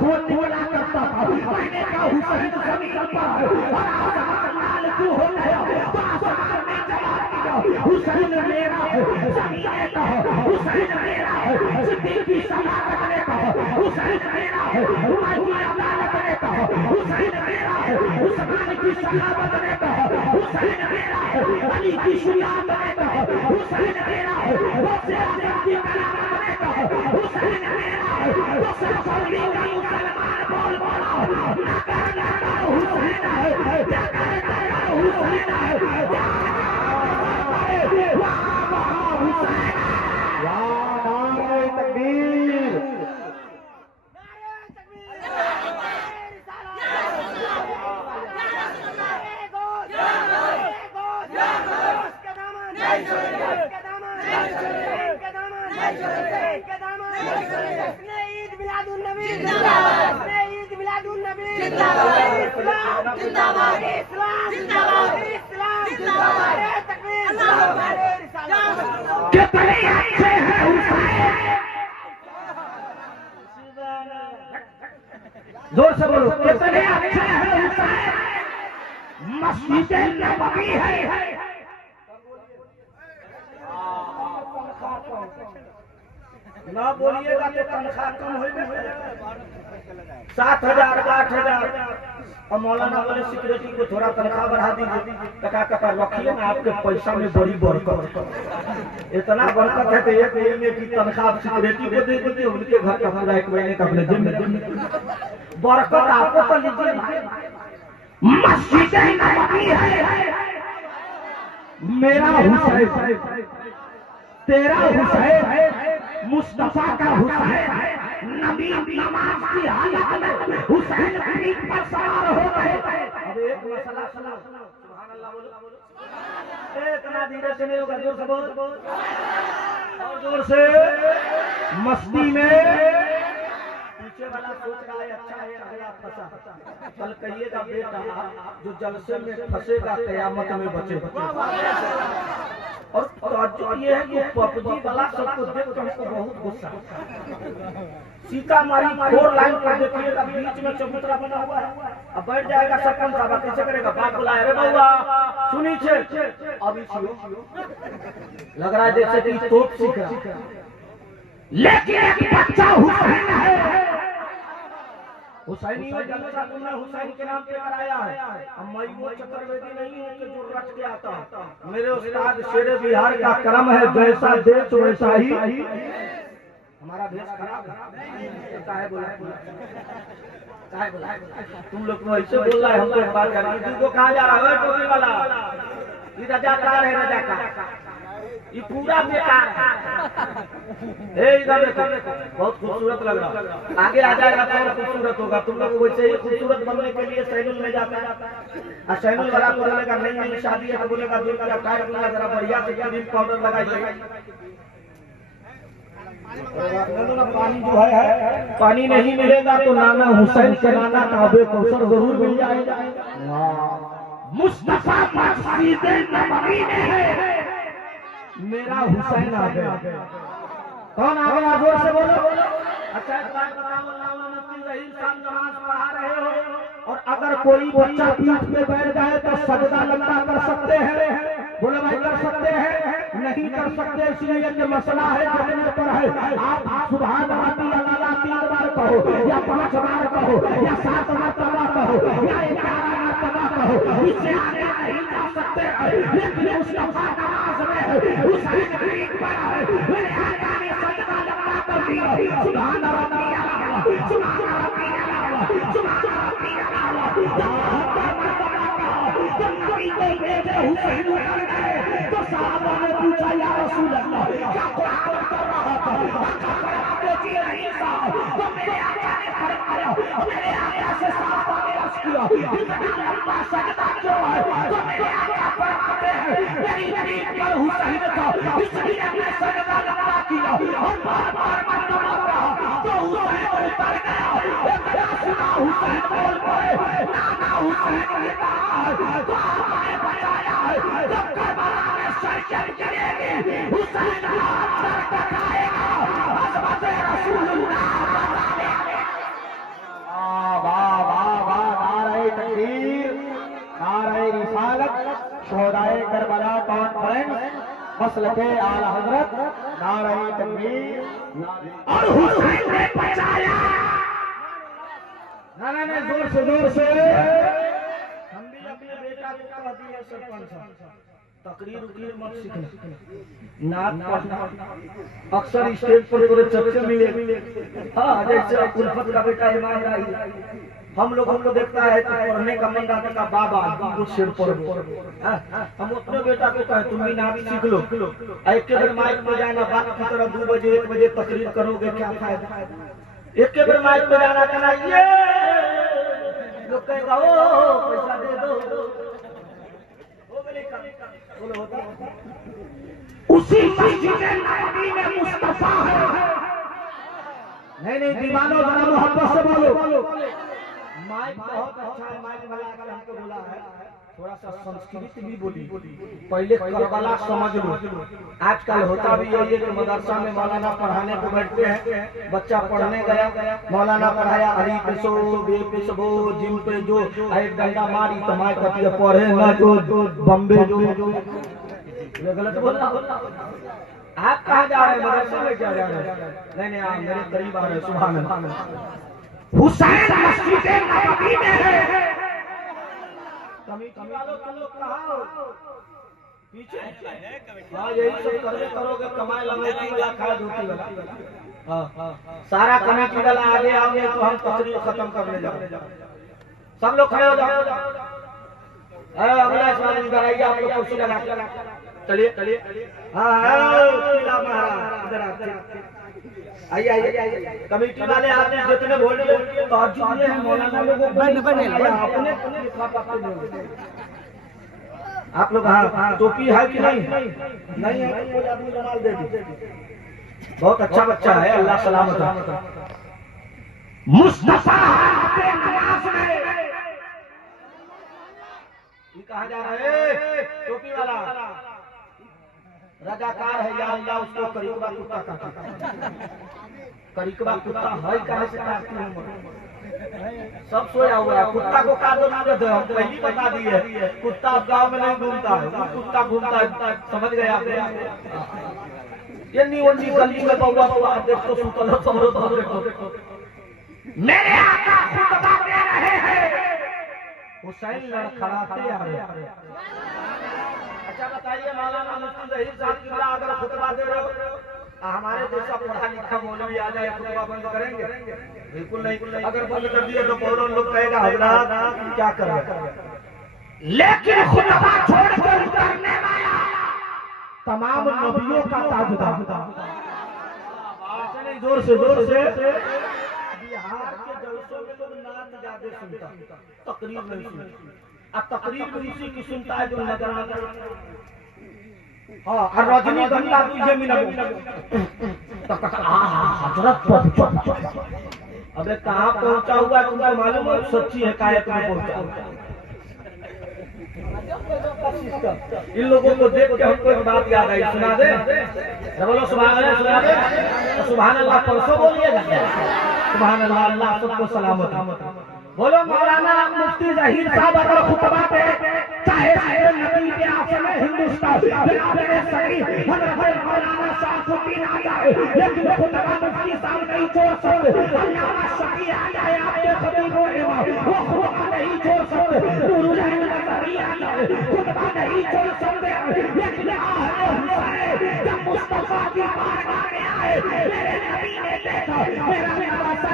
बोला करता था, मैंने कहा हुसैन जमीन पर है और आसमान लाल क्यों हो गया? तो आसमान ने जवाब दिया, हुसैन मेरा है, जमीन का हुसैन मेरा है, सिद्दीक की सलामत ने कहा हुसैन मेरा है, उमर की अदालत ने कहा हुसैन मेरा है, उस्मान की सलामत ने कहा हुसैन मेरा है, अली की शुजाअत ने कहा हुसैन मेरा है, गौसे आजम की करामत ने कहा हुसैन मेरा है। तो सब सऊदी का मुसलमान बोल बोला, नगर नगर हुसैन है, नगर नगर हुसैन है, वहाँ वहाँ हुसैन है। नारे तकबीर, कितने अच्छे हैं हुसैन, जोर से बोलो, कितने अच्छे हैं हुसैन, मस्जिद नबवी है। ना बोलिएगा तो तनख्वाह कम हो गई, 7,000 8,000। और मौलाना बोले सिक्योरिटी को थोड़ा तनख्वाह बढ़ा दीजिए, टका टका रखिए ना, आपके पैसा में बड़ी बरकत, इतना बरकत है तो एक महीने की तनख्वाह सिक्योरिटी को दे दीजिए, उनके घर का पूरा 1 महीने का अपने जिम्मे बरकत आपको तो लीजिए। मस्जिद नबवी है, मेरा हुसैन तेरा हुसैन मुस्तफा का हुसैन है। नबी नमाज की हालत में हुसैन पीठ पर सवार हो गए। अब एक मसला सुनो, सुभान अल्लाह बोलो, इतना धीरे से नहीं होगा, जोर से बोल, और जोर से। मस्ती में पीछे वाला सोच रहा है अच्छा है, अगला फंसा, कल कहिएगा बेटा जो जलसे में फंसेगा कयामत में बचेगा। और ताज्जुब ये है कि पबजी वाला सबको देख कर हमको बहुत गुस्सा, सीतामढ़ी 4 लाइन पर देखिएगा, बीच में चबूतरा बना हुआ है, अब बैठ जाएगा सरपंच साहब, कैसे करेगा? बाप बुलाए, अरे बउआ सुनी छे, अभी लग रहा है जैसे कि तोप सीख रहा, लेकिन एक बच्चा हुसैन है, हुसैनी जलसा तुमने हुसैन के नाम पे कराया है। अब मैं वो चतुर्वेदी नहीं हूँ कि जो रट के आता, मेरे उस्ताद शेरे बिहार का क्रम है, जैसा देश वैसा ही हमारा देश खराब है। काहे बोला तुम लोग को ऐसे बोल रहा है, हमको एक बात करनी, तुमको कहाँ जा रहा है टोपी वाला? ये रजाकार है, रजाकार, ये पूरा बेकार है। इधर देखो, बहुत खूबसूरत लग रहा है, आगे आ जाएगा तो और खूबसूरत होगा। तुम लोग वैसे ही खूबसूरत बनने के लिए सैलून में जाता है, और सैलून वाला तो बोलेगा नहीं शादी है, तो बोलेगा दूर का टाइट लगा, जरा बढ़िया से क्रीम पाउडर लगाइए। पानी जो है, पानी नहीं मिलेगा तो नाना हुसैन के नाना काबे कौसर जरूर मिल जाएगा। मुस्तफा मस्जिद नबवी में है, मेरा हुसैन आ गया। कौन आ गया? जोर से बोलो। अच्छा एक बात बताओ, नमाज पढ़ा रहे हो और अगर कोई बच्चा पीठ पे बैठ जाए तो सजदा लंबा कर सकते हैं? बोले भाई कर सकते हैं? नहीं कर सकते, इसलिए कि मसला है जमीन पर है। आप सुभान रब्बी अल्लाह 3 बार कहो, या 5 बार कहो, या 7 मरतबा कहो, या 11 मरतबा कहो, इससे आगे नहीं जा सकते। लेकिन मुस्तफा नमाज में हुसैन पीठ पर है, मेरे आका ने सजदा लंबा कर दिया। सुभान रब्बी अल्लाह, सुभान रब्बी अल्लाह, सुभान रब्बी अल्लाह। जब नबी को भेजे हुसैन उतर गए तो साहबा ने पूछा, या रसूल अल्लाह क्या कुरान कर रहा था? देखिए नहीं साहब, तो मेरे आका ने फरमाया, मेरे आका से साहबा ने अर्ज किया, इतना लंबा सजदा क्यों है? तो मेरे आका फरमाते हैं, मेरी पीठ पर हुसैन था, इसलिए मैं सजदा लंबा किया और बार-बार मरतबा कहा तो हुसैन उतर गया। इतना सुना हुसैन बोल पड़े, नाना हुसैन ने कहा तो आपने बचाया है। जब करबला में सरजन करेगी, हुसैन हाथ सर टकाएगा, अज़मत रसूलुल्लाह बताएगा। मसलके आला हजरत नारे तकबीर। और हुसैन ने बचाया। ना जोर से हम भी अपने बेटा को कह दिए सरपंच तकरीर उकरीर मत सीखना नात पढ़ना अक्सर स्टेज पर पूरे चर्चे मिले। हाँ जैसे उल्फत का बेटा ईमान राही हम लोगों को देखता है तो पढ़ने का मन रहता का बाबा वो सिर पर हम अपने बेटा को कहे तुम भी नात सीख लो। एक के बार माइक पे जाना बात की तरह 2 बजे 1 बजे तकरीर करोगे क्या फायदा। एक के बार माइक पे जाना कहना ये लोग कहेगा ओ पैसा दे दो बोलो होता उसी मस्जिद नबी में मुस्तफा है। नहीं दीवानो जरा मोहब्बत से बोलो। माइक बहुत अच्छा है। माइक वाला आकर हमको बोला है थोड़ा सा संस्कृत भी बोली पहले करबला समझ लो। आजकल होता भी यही है कि मदरसा में मौलाना पढ़ाने को बैठते हैं बच्चा पढ़ने गया मौलाना पढ़ाया अली पे सो बे पे सबो जिम पे जो एक डंडा मारी तो माइक कटिया पढ़े ना तो बम्बे जो ये गलत बोला। आप कहाँ जा रहे हैं मदरसा में क्या जा रहे हैं। नहीं आप मेरे करीब आ रहे हैं। सुभान अल्लाह। हुसैन मस्जिद नबवी में है। कमिटी वालों तुम लोग कहाँ हो पीछे। हाँ यही सब करोगे कमाए लंगोटी वाला खा धोती वाला। हाँ सारा कमेटी वाला आगे आओगे तो हम तकरीर खत्म करने जा रहे। सब लोग खड़े हो जाओ। अगला सवाल इधर आइए आप लोग कुर्सी लगा चलिए। हाँ महाराज इधर आइए। कमेटी वाले आपने जितने बोले हैं मौलाना लोगों आप लोग हाँ टोपी है कि नहीं है कोई आदमी रुमाल दे दीजिए। बहुत अच्छा बच्चा है अल्लाह सलामत रखे। मुस्तफा के नवाज में ये कहा जा रहा है टोपी वाला रजाकार है या अल्लाह उसको करीबा कुत्ता काटा। करीबा कुत्ता है कहां से काटते हैं सब सोया हुआ है। कुत्ता को काटो ना दे हम पहले बता दिए कुत्ता गांव में नहीं घूमता है कुत्ता घूमता है समझ गए आप। ये नहीं गली में बउआ तो देख तो सुतल समरो तो देखो मेरे आका खुतबा दे रहे हैं हुसैन लड़खड़ाते आ रहे हैं। अच्छा बताइए मौलाना मुफ्ती जहीर साहब किबला अगर खुतबा दे रहे हो हमारे जैसा पढ़ा लिखा मौलवी आ जाए खुतबा बंद करेंगे। बिल्कुल नहीं। अगर बंद कर दिए तो फौरन लोग कहेगा हजरत क्या कर रहे। लेकिन खुतबा छोड़कर उतरने वाला तमाम नबियों का ताजदार। चलिए जोर से बिहार के जलसों में लोग नात ज्यादा सुनता तकरीर नहीं सुनता। अब तकरीर भी उसी की सुनता है जो नजर हाँ और रजनीगंधा तुझे मिला हजरत अबे कहाँ पहुंचा हुआ है तुमको मालूम है सच्ची है कायक में पहुंचा। इन लोगों को देख के हमको एक बात याद आई सुना दे। बोलो सुभान अल्लाह सुना दे। सुभान अल्लाह परसों बोलिएगा सुभान अल्लाह अल्लाह सबको सलामत। बोलो मौलाना मुफ्ती जहीर साहब अगर खुतबा पे चाहे नबी के आसन में हिंदुस्तान मौलाना शाहफुद्दीन आ जाए लेकिन खुतबा मुफ्ती साहब नहीं छोड़ सकते। अल्लामा शाही आ जाए आपके खतीब वो खुतबा नहीं छोड़ सकते। नूरुल नजरी आ जाए खुतबा नहीं छोड़ सकते। लेकिन जब मुस्तफा की बारगाह में आए मेरे नबी ने देखा मेरा नवासा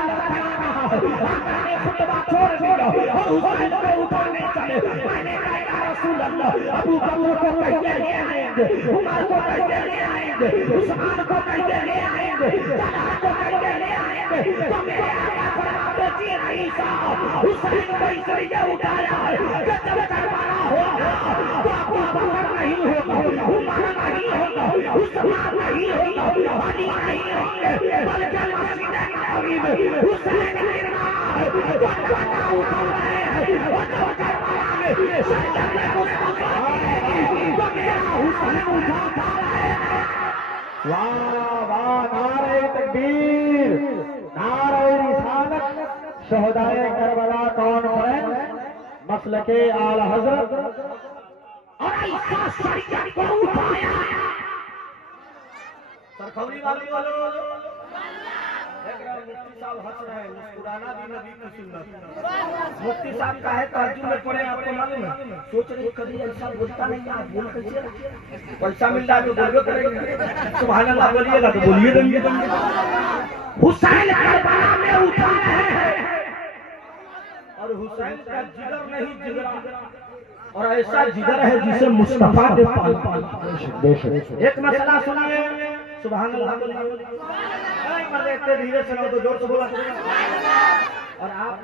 खुतबा छोड़ दिया और हुसैन को उठाने चले। मैंने कहा या रसूल अल्लाह अबू बकर को कैसे ले आएंगे उमर को कैसे ले आएंगे उस्मान को कैसे ले आएंगे तलहा को कैसे ले आएंगे। तो मेरे आका फरमाते जी ईसा हुसैन को इसलिए उठाया है कि जब करबला होगा तो अबू बकर नहीं होगा उमर नहीं होगा उस्मान नहीं होगा अली नहीं होंगे बल्कि मस्जिद नबवी में हुसैन शहदाए करबला कॉन्फ्रेंस मसलके आला हजरत और ऐसा शरीयत को उठाया सरखौरी वाले बोलो। देख रहे हो मुफ्ती साहब हंस रहे हैं, मुस्कुराना भी नबी की सुन्नत। मुफ्ती साहब का है तहज्जुद में पड़े, आपको मालूम है, सोच रहे कभी ऐसा बोलता नहीं, आप बोल कैसे, पैसा मिल रहा है तो बोलबे करेंगे, सुभान अल्लाह बोलिएगा तो बोलिए देंगे। हुसैन करबला में उठा रहे हैं और हुसैन का जिगर नहीं जिगरा, और ऐसा जिगर है जिसे मुस्तफा ने पाला। एक मसला सुनिए, सुभान अल्लाह बोलिए, इतने धीरे सुनाओ तो जोर से बोला, और आप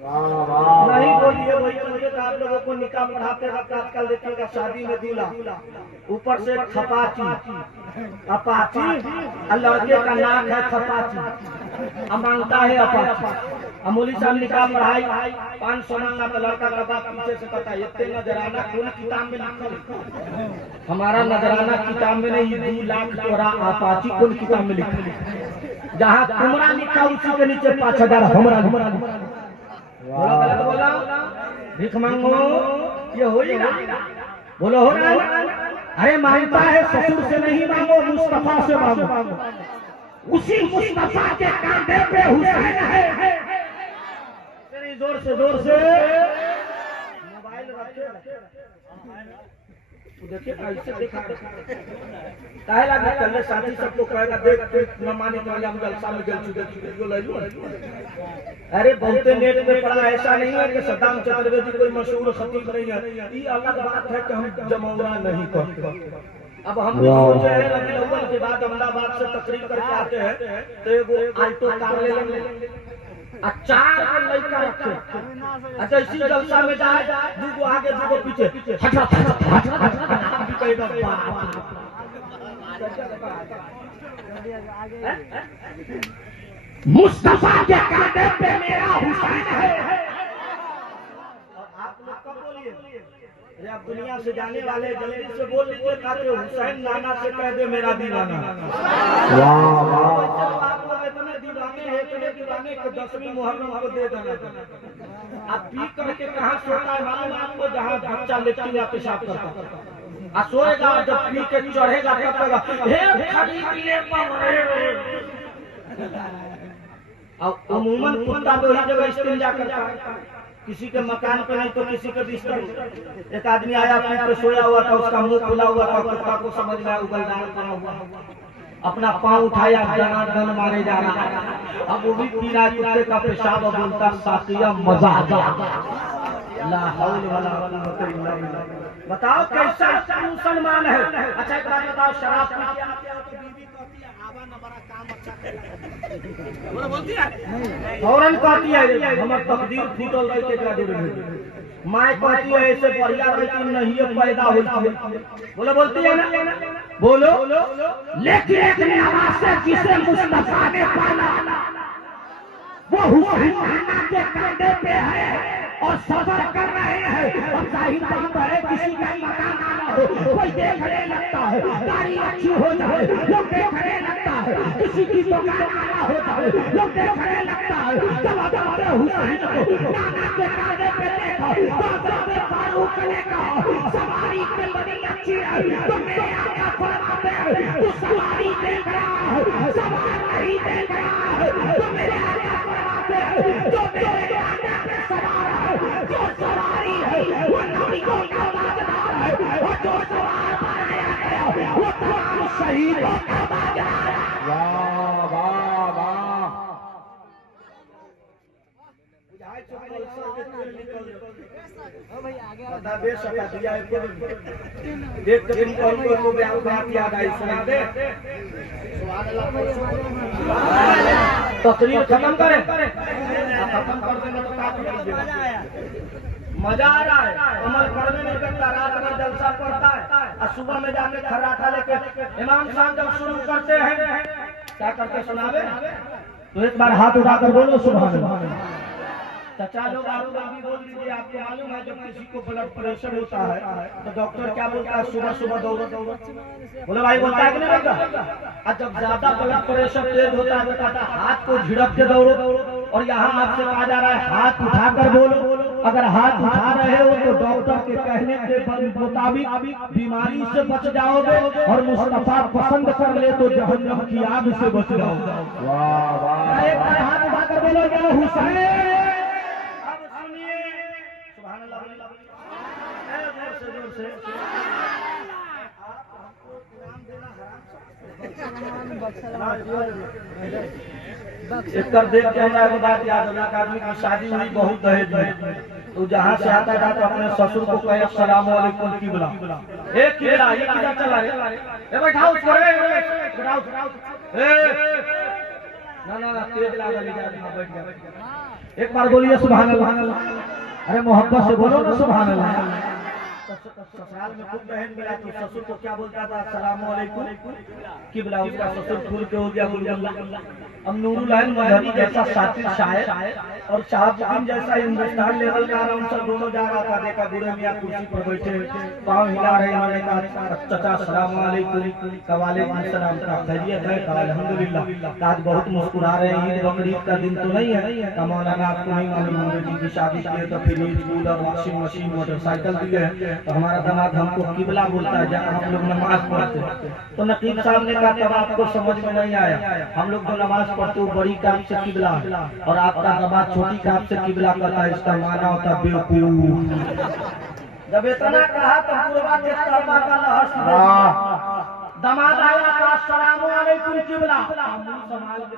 नहीं बोलिए, वही समझे तो आप लोगों को निकाह पढ़ाते वक्त आजकल देखिएगा शादी में दूल्हा ऊपर से खपाची अपाची, लड़के का नाक है खपाची, मांगता है अपाची। अमोली साहब निकाह पढ़ाई 500 मांगा तो लड़का का बाप पीछे से कहता है इतने नजराना कौन किताब में लिखा, हमारा नजराना किताब में नहीं, 2 लाख तोरा अपाची कौन किताब में लिखा, जहाँ तुम्हारा लिखा उसी के नीचे 5000 हमारा बोला भीख मांगो, ये हो ही ना, बोलो हो ना। अरे मांगता है ससुर से नहीं मांगो, मुस्तफा से मांगो, उसी मुस्तफा के कांधे पे हुसैन है। जोर से मोबाइल रखे, देखिए ऐसे देखा काहे लगा चलने साथी सबको कहेगा देख न माने तो हम जलसा में गल चुके वीडियो ले लो। अरे बहुते नेट में पड़ा, ऐसा नहीं है कि सद्दाम चतुर्वेदी कोई मशहूर खतीब नहीं है, ये अलग बात है कि हम जमौरा नहीं करते। अब हम सोचे हैं रबी अव्वल के बाद अहमदाबाद से तकरीर करके आते हैं तो एगो आल्टो कार ले लेंगे, चार लड़का रखे, अच्छा इसी जलसा में जाए, 2 आगे 2 पीछे, मुस्तफा के कांधे पे मेरा हुसैन है। और आप लोग कब बोलिए, आप दुनिया से जाने वाले जल्दी से बोल लीजिए ताकि हुसैन नाना से कह दे मेरा दीवाना। वाह वाह, आप लोग इतने दीवाने के 10वीं मुहर्रम को दे देना। आप पी करके कहाँ सोता है मालूम आपको, जहाँ बच्चा लेटरिन या पेशाब करता, सोएगा जब पी के चढ़ेगा तब अब अमूमन कुत्ता तो ही जगह इस्तेंजा करता है, किसी के मकान पे नहीं तो किसी के बिस्तर। एक आदमी आया पी के सोया हुआ था, उसका मुंह खुला हुआ था, कुत्ता को समझ में उगलदार पड़ा हुआ, अपना पाँव उठाया, दन मारे जा रहा है। अब वो भी पी रहा है कुत्ते का पेशाब, बोलता साकिया मजा आ गया। ला हौल वला कुव्वत इल्ला बिल्लाह। बताओ कैसा मुसलमान है। अच्छा एक बात बताओ, शराब पी के आते हो तो बीवी कहती है आवा ना बड़ा काम अच्छा करे, बोले बोलती है फौरन कहती है हमर तकदीर फूटल रही के एकरा दूर भेज, माय कहती है ऐसे बढ़िया रही नहीं पैदा होती है, बोले बोलती है ना, बोलो। लेकिन एक नवाज से जिसे मुस्तफा ने पाला वो हुसैन के कांधे पे है और सफर कर रहे हैं। और जाहिर बात है किसी का मकान आना हो, कोई देखने लगता है, गाड़ी अच्छी हो जाए लोग देखने लगता है, किसी की दुकान आना हो जाए लोग देखने लगता है। जब अदालत हुसैन को नाना के कांधे पे देखा तो फारूक ने कहा सवारी के बड़ी अच्छी है, तो मेरे आका फरमाते हैं तू सवारी देख रहा है, सवार नहीं देख रहा है, तो मेरे आका फरमाते हैं जो मेरे आका पे सवार है, जो सवारी है वो नबी को नवाजदार है, और जो सवार बनाया गया वो तमाम शहीदों का बाजार है। वाह वाह वाह, बुझाई चुकल सर के तेल निकल ओ भाई आगे बता दे सका दिया एक दिन को बात याद आई, सुना दे। तकरीर खत्म करें, खत्म कर देंगे तो काफी मजा आ रहा है, अमल करने नहीं करता, रात में जलसा पड़ता है और सुबह में जाके खर्राटा लेके इमाम साहब जब शुरू करते हैं क्या करके सुनावे, तो एक बार हाथ उठाकर बोलो सुभान अल्लाह। चाचा लोग आप भी बोल दीजिए। आपको मालूम है जब किसी को ब्लड प्रेशर होता है तो डॉक्टर क्या बोलता है, सुबह सुबह दौड़ो दौड़ो, बोले भाई बोलता है कि नहीं बोलता। और जब ज्यादा ब्लड प्रेशर तेज होता है तो कहता है हाथ को झिड़क के दौड़ो, और यहाँ आपसे कहा जा रहा है हाथ उठाकर बोलो। अगर हाथ उठा रहे हो तो डॉक्टर के कहने के मुताबिक बीमारी से बच जाओगे, और मुस्तफा पसंद कर ले तो जहन्नम की आग से बच जाओगे। वाह वाह, एक बार हाथ उठाकर बोलो या हुसैन। अब सुनिए, सुभान अल्लाह, जोर से कर देख के हमरा एगो बात याद होला कि आदमी की शादी हुई, बहुत दहेज में, तो जहाँ से आता था तो अपने ससुर को कहे अस्सलाम वालेकुम किबला, एक किबला ये किधर चला रे, ए बैठाओ उसको, रे बैठाओ, ए ना ना ना तेज लगा ले जा, बैठ गया। एक बार बोलिए सुभान अल्लाह। अरे मोहब्बत से बोलो ना सुभान अल्लाह। ससुराल में खूब बहन मिला तो ससुर को क्या बोलता था, अस्सलाम वालेकुम किबला, उसका ससुर फूल के हो गया गुलगुल्ला। अब नूरुल आइन मदनी जैसा साथी शायर और शाहबुद्दीन जैसा हिंदुस्तान लेवल का अनाउंसर दोनों जा रहा था, देखा बूढ़े मियां कुर्सी पर बैठे पाँव हिला रहे, उन्होंने कहा चाचा अस्सलाम वालेकुम, वालेकुम सलाम, खैरियत है, कहा अल्हम्दुलिल्लाह। आज बहुत मुस्कुरा रहे हैं, ईद बकरीद का दिन तो नहीं है, का मौलाना आपको नहीं मालूम, हमने जी की शादी की तो फ्रिज कूलर और वॉशिंग मशीन मोटरसाइकिल दिए हैं, तो हमारा दामाद हमको किबला बोलता है जहाँ हम लोग नमाज पढ़ते हैं। तो नकीब साहब ने कहा तब आपको समझ में नहीं आया, हम लोग जो नमाज पढ़ते वो बड़ी काम से किबला है, और आपका दामाद छोटी काम से किबला करता है, इसका माना होता है बेवकूफ। जब इतना कहा तो पूर्वा के तलबा का लहर दामाद आया तो अस्सलाम वालेकुम किबला, संभाल के।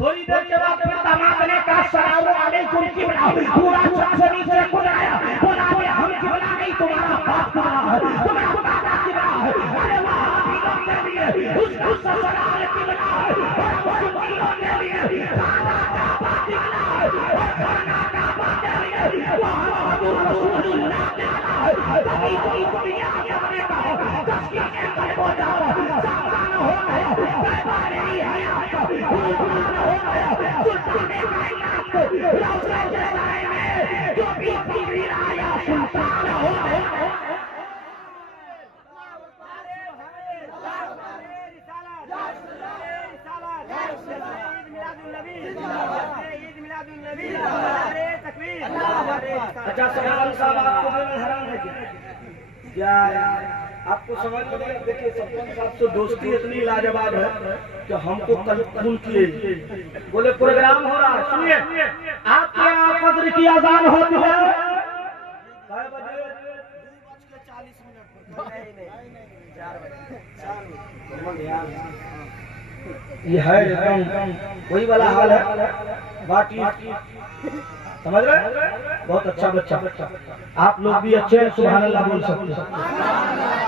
थोड़ी देर के बाद फिर दामाद ने कहा अस्सलाम वालेकुम किबला, पूरा छत से नीचे कूद आया, बोला हम किबला नहीं, तुम्हारा बाप किबला है, तुम्हारा दादा किबला है। अरे वहां भी लोग के लिए उसका ससुराल किबला है, और मुसलमानों के लिए दादा का बाप किबला है, और खाना का बाप के लिए मोहम्मद रसूलुल्लाह किबला है। तभी कोई दुनिया के कहा तस्कीर के कर हो जाओ, सावधान हो गया, दरबार नहीं है आपका, गुलगुलाना हो गया, सुल्तान कायनात रौज़े जलाए में जो भी पीर आया सुल्तान हो गया। अच्छा सवाल साहब, आपको मैं हैरान है क्या आपको समझ में नहीं? देखिए सरपंच साहब से दोस्ती इतनी लाजवाब है कि हमको कल फोन किए, बोले प्रोग्राम हो रहा है, सुनिए आपके यहाँ फजर की अजान होती है 2:40 ये है एकदम वही वाला हाल है, बाकी समझ रहे? बहुत अच्छा बच्चा, आप लोग भी अच्छे हैं, सुभान अल्लाह बोल सकते हैं।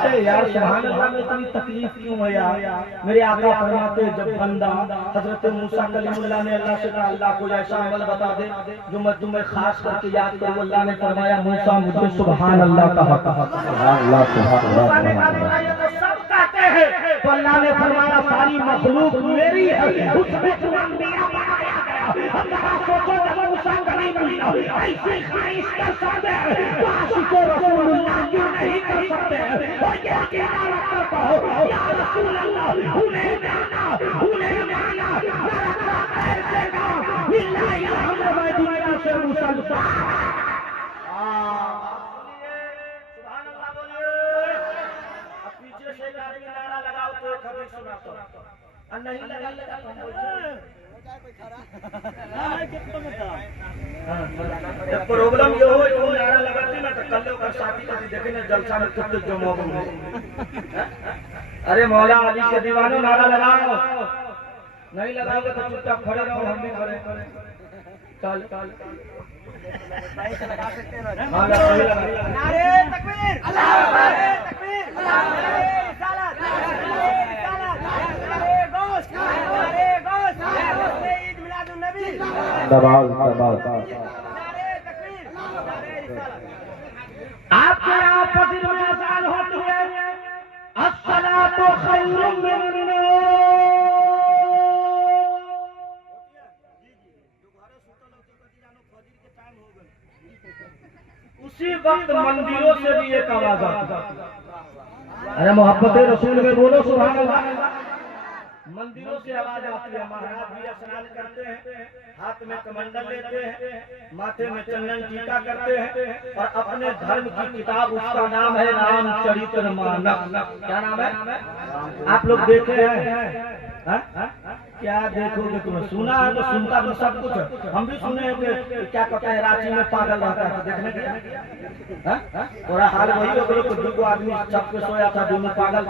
अरे यार सुभान अल्लाह में इतनी तकलीफ क्यों है यार? मेरे आका फरमाते जब बंदा हजरत मूसा कलीमुल्लाह ने अल्लाह से कहा अल्लाह को ऐसा अमल बता दे जो मैं तुम्हें खास करके याद करूं, अल्लाह ने फरमाया मूसा मुझे सुभान अल्लाह कहा, सुभान अल्लाह सब कहते हैं, तो अल्लाह ने फरमाया सारी मखलूक मेरी है, उसमें तुम्हें मेरा बनाया गया। अब सोचो जब मूसा कलीमुल्लाह ऐसी ख्वाहिश कर सकते हैं तो आशिको रसूलुल्लाह क्यों नहीं कर सकते? और ये अकेला रखकर कहो या रसूल अल्लाह उन्हें माना ऐसे कहा बिल्लाहि अलहम्दु, मैं दुनिया से मुसलमान। सुभान अल्लाह बोलिए। अब पीछे से नारा लगाओ तो कभी सुना तो नहीं लगा जब प्रॉब्लम ये हो तो नारा लगाते ना तो कल का साथी का देखे ना जलसा में कितने जमा हो। अरे मौला अली के दीवानों नारा लगाओ, नहीं लगाओगे तो चुपचाप खड़े रहो, हम भी खड़े चल लगा सकते हैं ना। नारे तकबीर, अल्लाह नारे तकबीर, नारे रिसालत, नारे रिसालत, नारे गोश्त, नारे गोश्त, नारे ईद मिलादुन नबी, दबाओ नारे तकबीर, नारे रिसालत। आपके यहाँ फजर में अज़ान होती है, अस्सलातु खैरुम मिनन नौम। उसी वक्त मंदिरों से भी एक आवाज आती है। अरे मोहब्बत रसूल में बोलो सुभान अल्लाह। मंदिरों से आवाज आती है। महाराज भी स्नान करते हैं, हाथ में कमंडल लेते हैं, माथे में चंदन टीका करते हैं और अपने धर्म की किताब, उसका नाम है रामचरितमानस। क्या नाम है? आप लोग देखे हैं? क्या देखोगे? तुम्हें सुना है तो सुनता भी सब कुछ है। हम भी सुने हैं कि क्या कहते हैं रांची में पागल रहता है, देखने गया थोड़ा हाल वही हो गया। दो आदमी छत पे सोया था, दोनों पागल।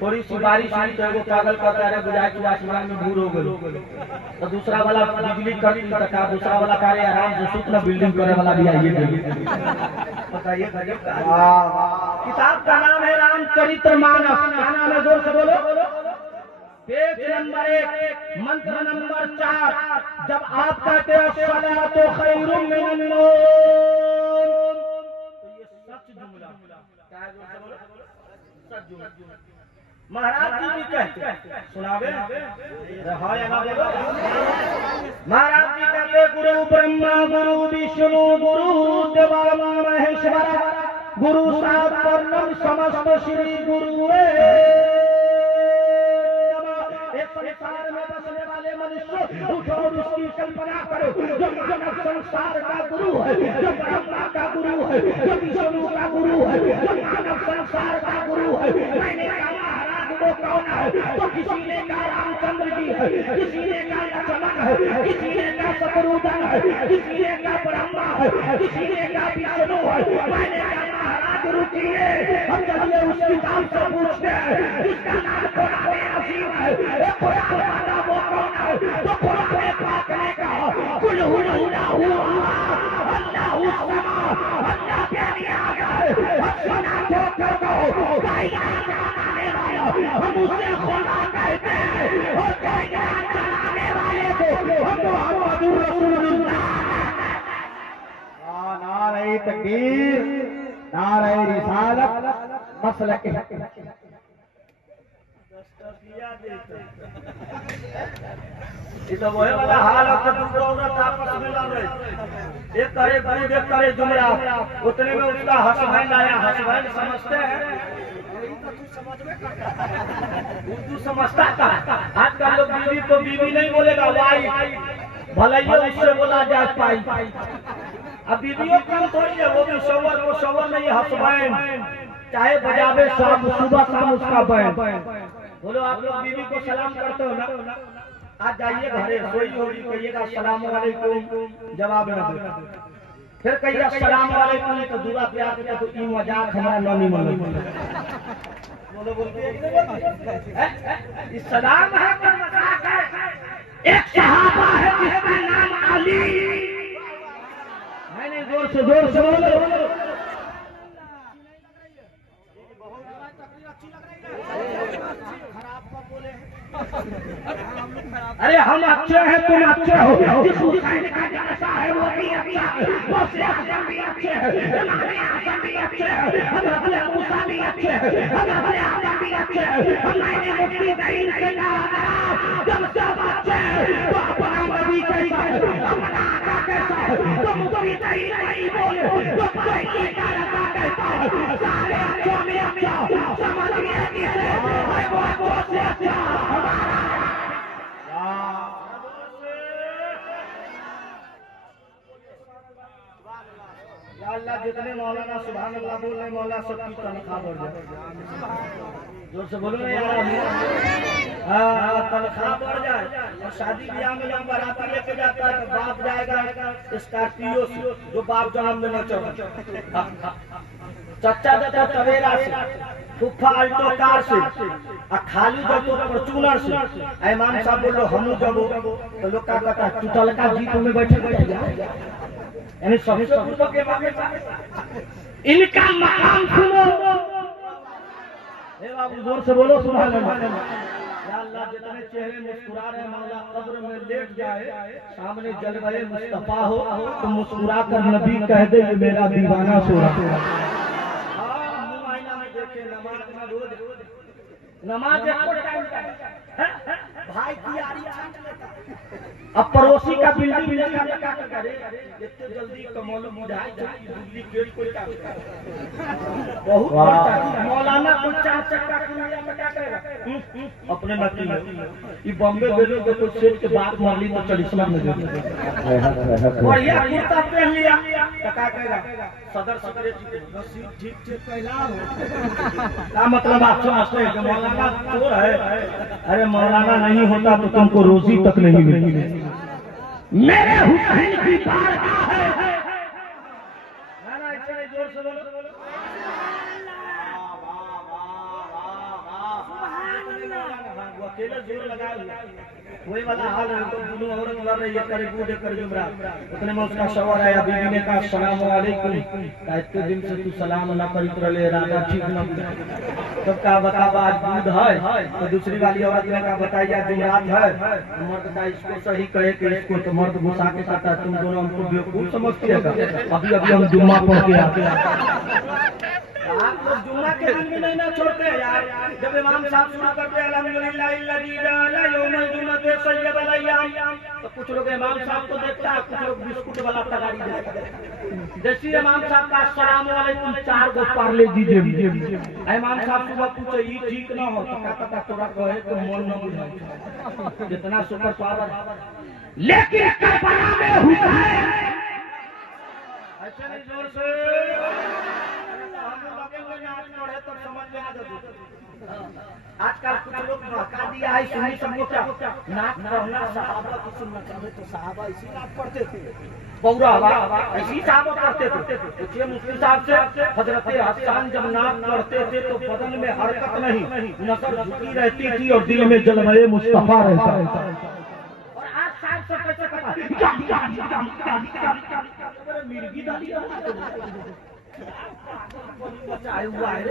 थोड़ी सी बारिश आई तो एगो पागल कहता है बुझाई कि आसमान में भूर हो गई, तो दूसरा वाला बिजली कर दी तक, दूसरा वाला कार्य आराम से सूचना बिल्डिंग करे वाला भी आइए। बताइए किताब का नाम है रामचरितमानस। क्या नाम है? जोर से बोलो। पेज नंबर 1 मंत्र नंबर 4। जब आप कहते हैं सला तो खैरुम मिनन नौम, तो ये सच जुमला। क्या है? जोर से बोलो। सच जुमला। महाराज जी भी कहते, सुनावे हाँ या ना बोलो। महाराज जी कहते गुरु ब्रह्मा गुरु विष्णु गुरु देवा महेश्वर गुरु सात वर्णम समस्त श्री गुरु। संसार में बसने वाले मनुष्य उठो और उसकी कल्पना करो। जो मानव संसार का गुरु है, जो ब्रह्मा का गुरु है, जो विष्णु का गुरु है, जो मानव संसार का गुरु है, मैंने कहा वो कौन है? तो किसी ने कहा रामचंद्र जी है, किसी ने कहा लक्ष्मण है, किसी ने कहा शत्रुघ्न है, किसी ने कहा ब्रह्मा है, किसी ने कहा विष्णु है। मैंने कहा महाराज रुकिए, हम चलिए उस किताब से पूछते हैं जिसका नाम कुरान अजीम है। कुरान वाला वो कौन है? तो कुरान पाक ने कहा कुल हुआ अल्लाह उस्मा, अल्लाह के लिए आ गए। सुना तो कर दो हम उसे खुदा कहते हैं और कायनात चलाने वाले को हम मुहम्मदुर रसूलुल्लाह। नारे तकबीर, नारे रिसालत, मसलक ये तो वही वाला हाल है कि दूसरा औरत आपस में लड़ रही, एक करे दूध एक करे जुमरा, उतने में उसका हस्बैंड आया। हस्बैंड समझते हैं, उर्दू समझता था। आजकल लोग बीवी को बीवी नहीं बोलेगा, वाइफ भले ही उससे बोला जा पाई। अब बीवियों कम थोड़ी है, वो भी शोवर को शोवर नहीं, हस्बैंड चाहे बजावे शाम सुबह शाम उसका बैंड। बोलो आप लोग बीवी को सलाम करते हो ना? आज जाइए घरे, सोई होगी, कहिएगा अस्सलाम वालेकुम, जवाब न दे। फिर कहिए अस्सलाम वालेकुम तो दूरा पे आके तो ई मजाक हमारा नौनी मन बोलो बोलते इस सलाम है पर मजाक है। एक सहाबा है जिसका नाम अली। नहीं जोर से बोलो। अरे हम अच्छे हैं, तुम अच्छे हो। जिस हुसैन का जलसा है वो भी अच्छा है, दूसरे आजम भी अच्छे हैं, इमाम आजम भी अच्छे हैं, हज़रत मूसा भी अच्छे हैं, हज़रत आदम भी अच्छे हैं। हमारे मुफ्ती दईन के नाम जब सब अच्छे हैं तो अपना नबी कैसा है, अपना आका कैसा है? तो मुफ्ती दईन नहीं बोले तो पैकी का रखा कैसा है? सारे अच्छों में अच्छा समझिए किसे है वो सबसे अच्छा। अल्लाह जितने मौलाना सुभान अल्लाह बोल रहे मौला सबकी तनख्वाह बढ़ जाए। जोर से बोलो ना यार। हाँ तनख्वाह बढ़ जाए। और शादी ब्याह में लोग बाराती लेके जाता है तो बाप जाएगा स्कॉर्पियो से, जो बाप जन्म देना चाहता, चच्चा देता तवेरा से, फुफा अल्टो कार से, और खाली जब तो फॉर्च्यूनर से। इमाम साहब बोलो हमू जब तो लोग क्या कहता है टूटलका जीप में बैठे यानी सबसे ऊपर के बारे में इनका मकाम सुनो। हे बाबू जोर से बोलो सुभान अल्लाह। या अल्लाह जितने चेहरे मुस्कुरा रहे मौला कब्र में लेट जाए, सामने जलवे मुस्तफा हो तो मुस्कुरा कर नबी कह दे मेरा दीवाना सो रहा। हां मुंह आईना में देखे, नमाज में रोज नमाज एक टाइम भाई की यारी छाट लेता अब पड़ोसी का बिल्डिंग देखा तो क्या करे, इतने जल्दी कमौलो मुझाई डुप्लीकेट कोई काम बहुत मौलाना कोई 4 चक्का किया तो क्या करेगा, अपने नकली ये बॉम्बे गेलो तो कोई सेठ के बात मार ली तो 40 लाख में दे बढ़िया कुर्ता पहन लिया तो क्या करेगा, सदर सेक्रेटरी नसीब ठीक ठीक कहला हो क्या मतलब आप समझते हैं कि मौलाना चोर है, अरे मौलाना नहीं होता तो तुमको रोजी तक नहीं मिलेगी। मेरे हुसैन की बारगाह है, ना इतने जोर से बोलो, वो अकेले जोर लगाए वही वाला हाल है, तो दोनों औरत लड़ रही है, करे बूढ़े कर जुमरा, उतने में उसका सवाल आया, बीवी ने कहा सलाम वालेकुम, इतने दिन से तू सलाम ना करी तो ले राजा ठीक ना, तब कहा बतावा आज दूध है, तो दूसरी वाली औरत ने कहा बताइए आज जुमरात है, मर्द का इसको सही कहे कि इसको, तो मर्द गुस्सा के कहता तुम दोनों हमको बेवकूफ समझती है, अभी अभी हम जुम्मा पढ़ के आते आप लोग जुम्मा के दिन में नहीं ना छोड़ते यार, जब इमाम साहब शुरू करते हैं अल्हम्दुलिल्लाह इल्लज़ी जअला यौमल जुम्मति सय्यदल अय्याम, तो कुछ लोग इमाम साहब को देखता है, कुछ लोग बिस्कुट वाला तगारी देता है, जैसे इमाम साहब का अस्सलाम वालेकुम 4 गो पार्ले दीजिए, इमाम साहब सुबह पूछे ये ठीक ना हो तो कहता था तोरा कहे तो मन न बुझाए, जितना सुपर पावर, लेकिन करबला में हुसैन ऐसे नहीं जोर से आजकल कुछ लोग बहका दिया है, सुन्नी सबको क्या नाक पढ़ना सहाबा की सुन्नत है, तो सहाबा इसी नाक पढ़ते थे, बौरा ऐसी सहाबा पढ़ते थे, पूछिए मुफ्ती साहब से, हजरत हसन जब नाक पढ़ते थे तो बदन में हरकत नहीं, नजर झुकी रहती थी और दिल में जलवे मुस्तफा रहता है, और आज साहब से कैसे पता मिर्गी डाली हुआ है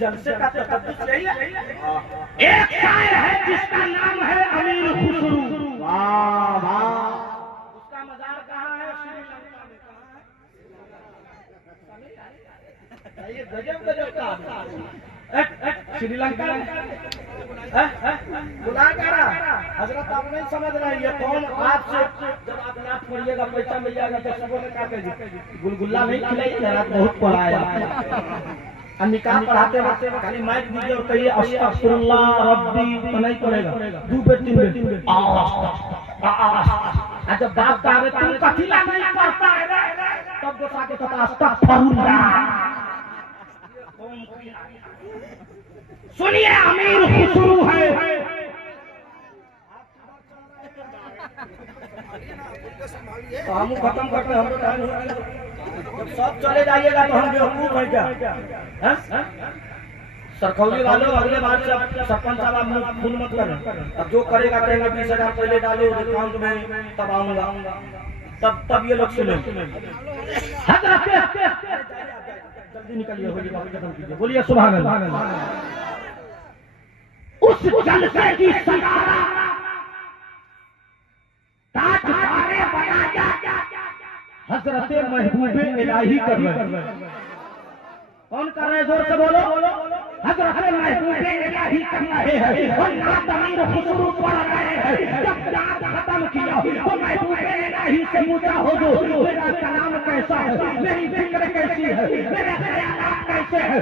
जलसे का तकद्दुस यही है। एक शायर है जिसका नाम है अमीर खुसरू, वाह वाह, उसका मजार कहाँ है, श्रीलंका में, कहाँ है, ये गजब गजब का श्रीलंका में बुला कर हजरत आप नहीं समझ रहे हैं, ये कौन आपसे जब आप नाच पढ़िएगा पैसा मिल जाएगा तो सबों ने क्या कहेगी गुलगुल्ला नहीं खिलाइए, रात बहुत पढ़ाया, निकाह पढ़ाते वक्त खाली माइक दीजिए और कहिए अस्तगफिरुल्लाह रब्बी तो नहीं पड़ेगा, 2 बेर 3 बेर जब बाप का आवे तुम कथीला नहीं पढ़ता है तब गोसा के कहता अस्तगफिरुल्लाह। सुनिए अमीर खुसरू है, तो हम खत्म करते हम जब सब चले जाइएगा तो हम बेवकूफ है क्या, सरखौली वालों अगले बार से सरपंच साहब खून मत करें, अब जो करेगा कहेगा 20,000 पहले डालो अकाउंट में तब आऊंगा, तब ये लोग सुने, जल्दी निकलिए, होली बात खत्म कीजिए, बोलिए सुभान अल्लाह। उस जलसे की सगारा ताजदारे बनाया हजरत महबूबे इलाही कर रहे, कौन कर रहे जोर से बोलो, हजरत महबूबे इलाही कर रहे हैं, और नात अमीर खुसरू पढ़ रहे हैं, जब नात खत्म किया तो महबूबे इलाही से पूछा हुजूर मेरा कलाम कैसा है, मेरी फिक्र कैसी है, मेरे ख्यालात कैसे है,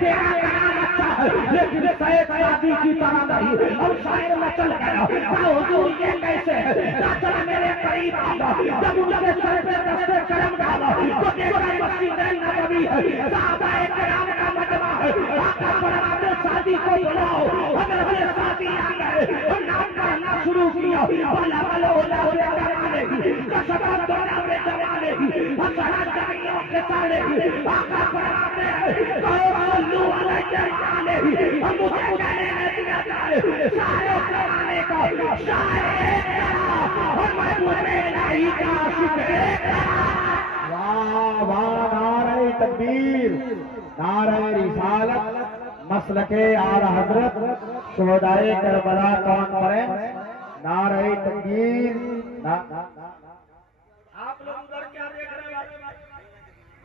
तेरा कलाम अच्छा है लेकिन शायद आदि की तरह नहीं, और शायर में चल गया हुजूर ये कैसे है, चला मेरे करीब आया, जब उनके सर पे दस्ते करम डाला तो देखा मस्जिद नबवी है, साहबा किराम का मजमा है, आका फरमाते शादी को बुलाओ, हजरत शादी आ गए और नाम पढ़ना शुरू किया, भला भला होला होला जमाने की कसम दोना में जमाने की हसना जाइयों के साले, आका फरमाते कहो अल्लू अलैहि जाने, हम मुझे कहने नहीं दिया जाए, सारे जमाने का शायर और महबूबे इलाही का शुक्र, वाह वाह, नारे तकबीर, नारे रिसालत, मसलके आला हजरत, शुहदाए करबला कॉन्फ्रेंस, नारे तकबीर। आप लोग उधर क्या देख रहे हैं,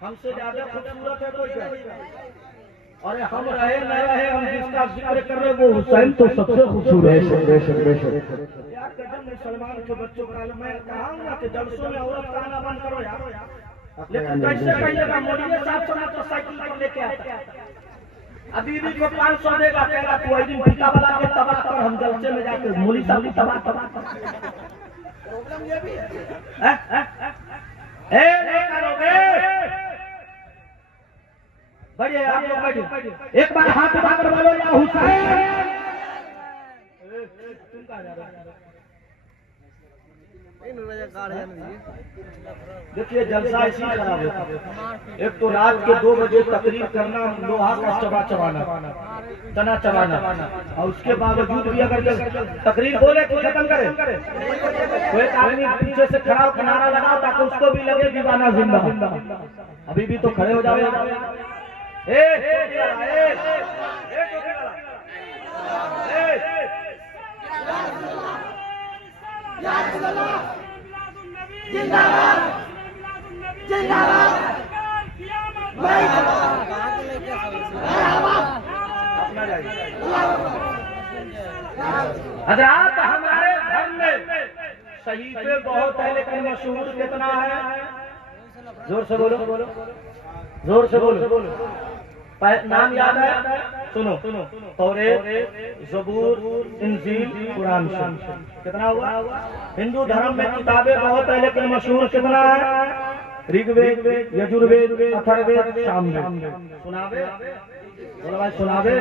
हमसे ज्यादा खूबसूरत है कोई क्या, अरे हम रहे न रहे, हम जिसका जिक्र कर रहे वो हुसैन तो सबसे खूबसूरत है। यार कसम मुसलमान के बच्चों का मैं कहूँगा कि जलसों में औरत का आना बंद करो यार, लेकिन कैसे कहिएगा मोदी साहब से मोटरसाइकिल पर लेके आता अभी भी को 500 देगा, कहेगा तू एक दिन टीका वाला के तबाह कर, हम जलसे में जाके मोदी साहब की तबाह प्रॉब्लम ये भी है। नहीं करोगे बढ़िए, आप लोग बैठिए, एक बार हाथ उठाकर बोलो या हुसैन। तुम कहाँ जा रहे हो? देखिए जलसा इसी खराब होता है। एक तो रात के 2 बजे तकरीर करना, लोहा का चबा चबाना, तना चबाना, और उसके बावजूद भी अगर तकरीर बोले तो खत्म करे तो एक आदमी पीछे से खड़ा होकर नारा लगाओ ताकि उसको भी लगे दीवाना जिंदा। अभी भी तो खड़े हो जाओ। हजरात हमारे धर्म में शहीदे बहुत है, लेकिन मशहूर कितना है? जोर से बोलो, जोर से बोलो। नाम याद है? सुनो, तौरेत, जबूर, इंजील, कुरान शरीफ। कितना हुआ? हिंदू धर्म में किताबें बहुत है, लेकिन मशहूर कितना है? ऋग्वेद, यजुर्वेद, अथर्ववेद, सामवेद। सुनावे बोलो भाई, सुनावे।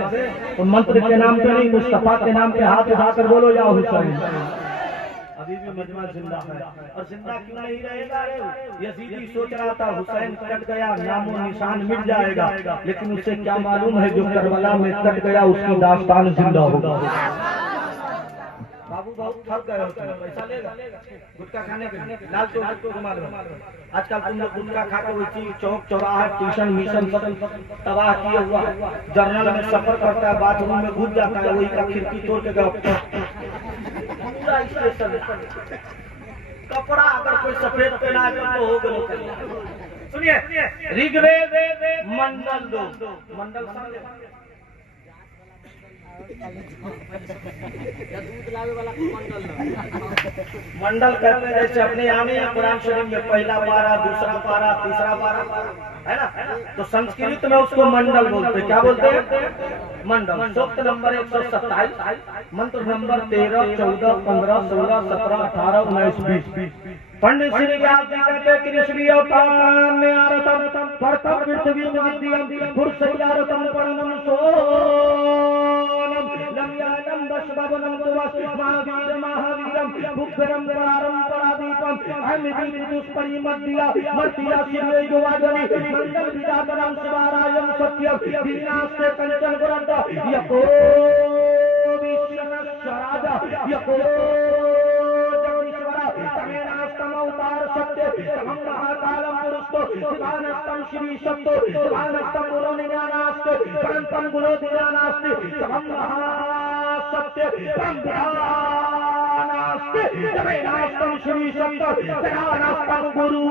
उन मंत्र के नाम पे नहीं, मुस्तफा के नाम पे हाथ उठाकर बोलो या हुसैन। अभी भी मजमा जिंदा है, और जिंदा क्यों नहीं रहेगा? यजीदी सोच रहा था हुसैन कट गया, नामो निशान मिट जाएगा, लेकिन उसे क्या मालूम है जो करबला में कट गया उसकी दास्तान जिंदा होगा। बाबू बहुत थक गए हो, पैसा लेगा गुटखा खाने के लिए? लाल तो रुमाल। आजकल तुम लोग गुटखा खा के वही चौक चौराहा ट्यूशन मिशन सब तबाह किए हुआ। जर्नल में सफर करता है, बाथरूम में घुस जाता है, वही का खिड़की तोड़ के कपड़ा अगर कोई सफेद पहना तो हो गया। सुनिए, ऋग्वेद मंडल 2, मंडल मंडल कहते हैं जैसे अपने यहाँ में कुरान शरीफ में पहला पारा, दूसरा पारा, तीसरा पारा है ना, तो संस्कृत में उसको मंडल बोलते हैं। क्या बोलते हैं? मंडल। सूक्त नंबर 127, मंत्र नंबर 13, 14, 15, 16, 17, 18, 19, 20। पंडित श्री व्यास जी कहते हैं कृष्ण अवतार में आरतम परतम पृथ्वी मध्यम पुरुषयारतम परमम सोनम लम्यानम दशभवनम तुवस महावीर महावीरम बुद्धरम परारम परादीपम अहमिदी दुष्परि मध्या मर्तिया शिवे युवाजनी मंगल विदातरम शिवारायम सत्यम विनाशे कंचन गुरंत यको विश्वनाथ यको अवतार सत्य हम महाकालम पुरुषो शिवानस्तम श्री शब्दो शिवानस्तम गुरो निज्ञानास्ते परंतम गुरो ध्यानास्ते हम महासत्य ब्रह्मनास्ते शिवानस्तम श्री शब्दो शिवानस्तम गुरु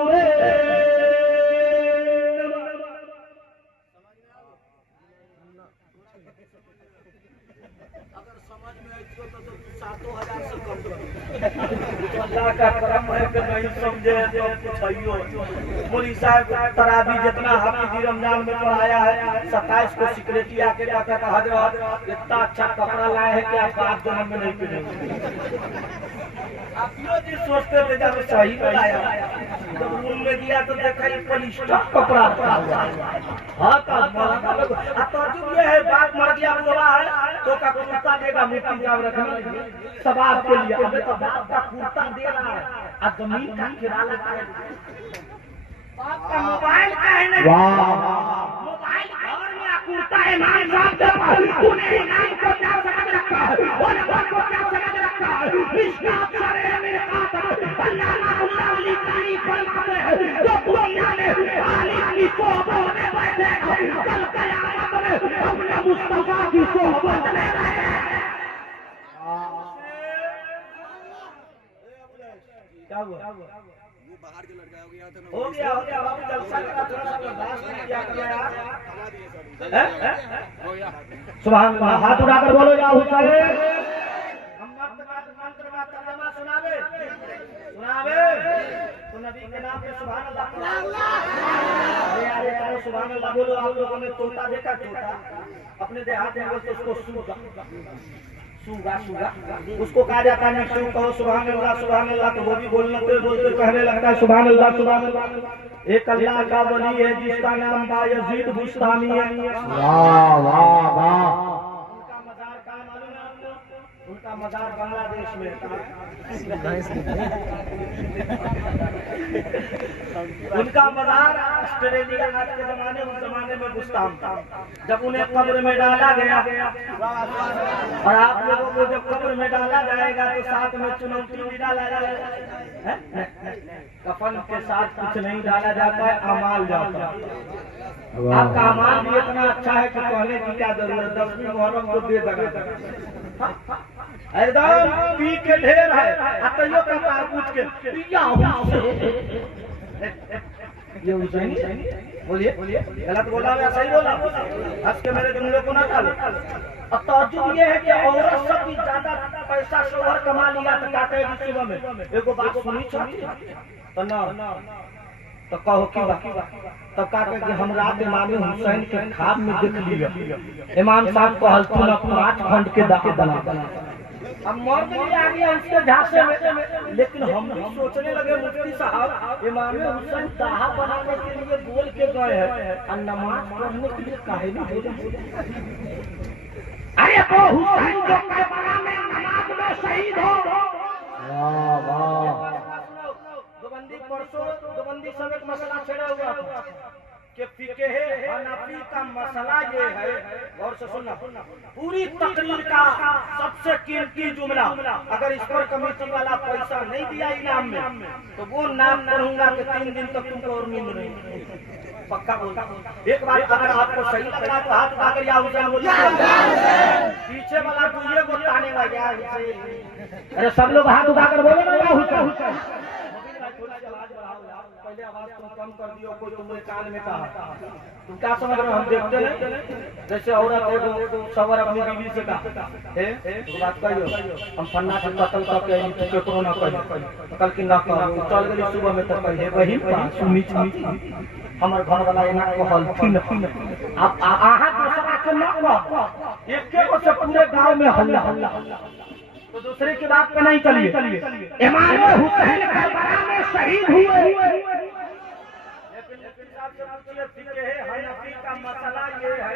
अल्लाह का करम है कि नहीं समझे तो पूछियो। मौलवी साहब तरावी जितना हाफिजी रमजान में पढ़ाया है, 27 को सिक्रेटिया के कहता था हजरत इतना अच्छा कपड़ा लाए हैं कि आप 5 जन्म में नहीं पहनेंगे। आप क्यों जी सोचते थे जब सही में लाया, जब रूम में दिया तो देखा ये पॉलिस्टर कपड़ा पड़ा हुआ है। हाँ तो ये है बात मर गया बुरा है तो का कुर्ता देगा मिट्टी जाव रखना सब आपके लिए। अबे तो बाप का कुर्ता दे रहा है, अब जमीन का किराया लगा है। बाप का मोबाइल का है ना, मोबाइल घर में कुर्ता है नाम साहब के पास, तूने नाम को क्या समझ रखा है और नंबर को क्या समझ रखा है? इसका अक्षर है मेरे पास अल्लाह ना अली तारीफ फरमाते हैं जो दुनिया में अली की सोहबत में बैठे कल कयामत में अपने मुस्तफा की सोहबत में रहे। क्या हुआ? हो गया बाबू जलसा करा थोड़ा सा बर्दाश्त नहीं किया यार। सुभान अल्लाह, हाथ उठाकर बोलो या हुसैन। हम मंत्र का तर्जुमा सुनावे तो नबी के नाम पे सुभान अल्लाह अरे सुभान अल्लाह बोलो। आप लोगों ने तोता देखा? तोता अपने देहात में बोलते उसको सूगा उसको कहा जाता है क्यों कहो सुभान अल्लाह तो वो भी बोलते कहने लगता है सुभान अल्लाह। एक अल्लाह का वली है जिसका नाम बायजीद बुस्तामी है। वाह वाह वाह। उनका मजार कहाँ मालूम है आपको? उनका मजार बांग्लादेश में है। उनका मजार ऑस्ट्रेलिया आज के जमाने में बुस्तान था। जब उन्हें कब्र में डाला गया और आप लोगों को जब कब्र में डाला जाएगा तो साथ में चुनौती भी डाला जाएगा। कफन के साथ कुछ नहीं डाला जाता है, अमाल जाता है। आपका अमाल भी इतना अच्छा है कि कहने की क्या जरूरत। 10वीं मुहर्रम को दे देगा एकदम पी के ढेर है अतइयो का पूछ के पिया ये हुसैनी बोलिए गलत बोला या सही बोला? हंस के मेरे जुमले को ना डालो। अब ताज्जुब ये है कि औरत सब भी ज्यादा पैसा शोहर कमा लिया तो क्या कहेगी सुबह में? एगो बात सुनी चाहती तो ना तो कहो की बात तब का कि हम रात इमाम हुसैन के ख्वाब में देख लिया इमाम साहब को हल्थुन 5 खंड के दाह बना। अब मर्द भी आ गया उसके झांसे में, लेकिन हम भी सोचने लगे मुफ्ती साहब इमाम हुसैन दाह बनाने के लिए बोल के गए हैं और नमाज पढ़ने के लिए काहे नहीं बोले? अरे वो हुसैन जो करबला में नमाज में शहीद हो। वाह वाह। दोबंदी सब एक मसला छेड़ा हुआ था कि फिक़ह हनफी का मसला ये है। और से सुनना, पूरी तकरीर का सबसे कीमती जुमला अगर इस पर कमेटी वाला पैसा नहीं दिया इनाम में तो वो नाम पढ़ूंगा कि 3 दिन तक तुमको और नींद नहीं। पक्का बोलता। एक बार अगर आपको सही लग रहा तो हाथ उठाकर या हुसैन बोलिए। पीछे वाला दुइये को ताने लगा। अरे सब लोग हाथ उठाकर बोलो ना या हुसैन। पहले आवाज तुम कम कर दियो, कोई तुम्हारे कान में कहा। तुम क्या समझ रहे हो? हम देखते नहीं जैसे औरत एगो सवर अपनी बीवी से कहा बात कहियो हम फन्ना के कत्ल करके केकरो ना कहियो कल की ना कहो चल गई सुबह में तो कहिए वही सुनी चाहती हमर घर वाला एना कहलथिन अब आहा दूसरा के ना कह एके को से पूरे गांव में हल्ला तो दूसरे की बात पे नहीं चलिए। इमाम हुसैन करबला में शहीद हुए। लेकिन फिक़ह हनफी का मसला ये है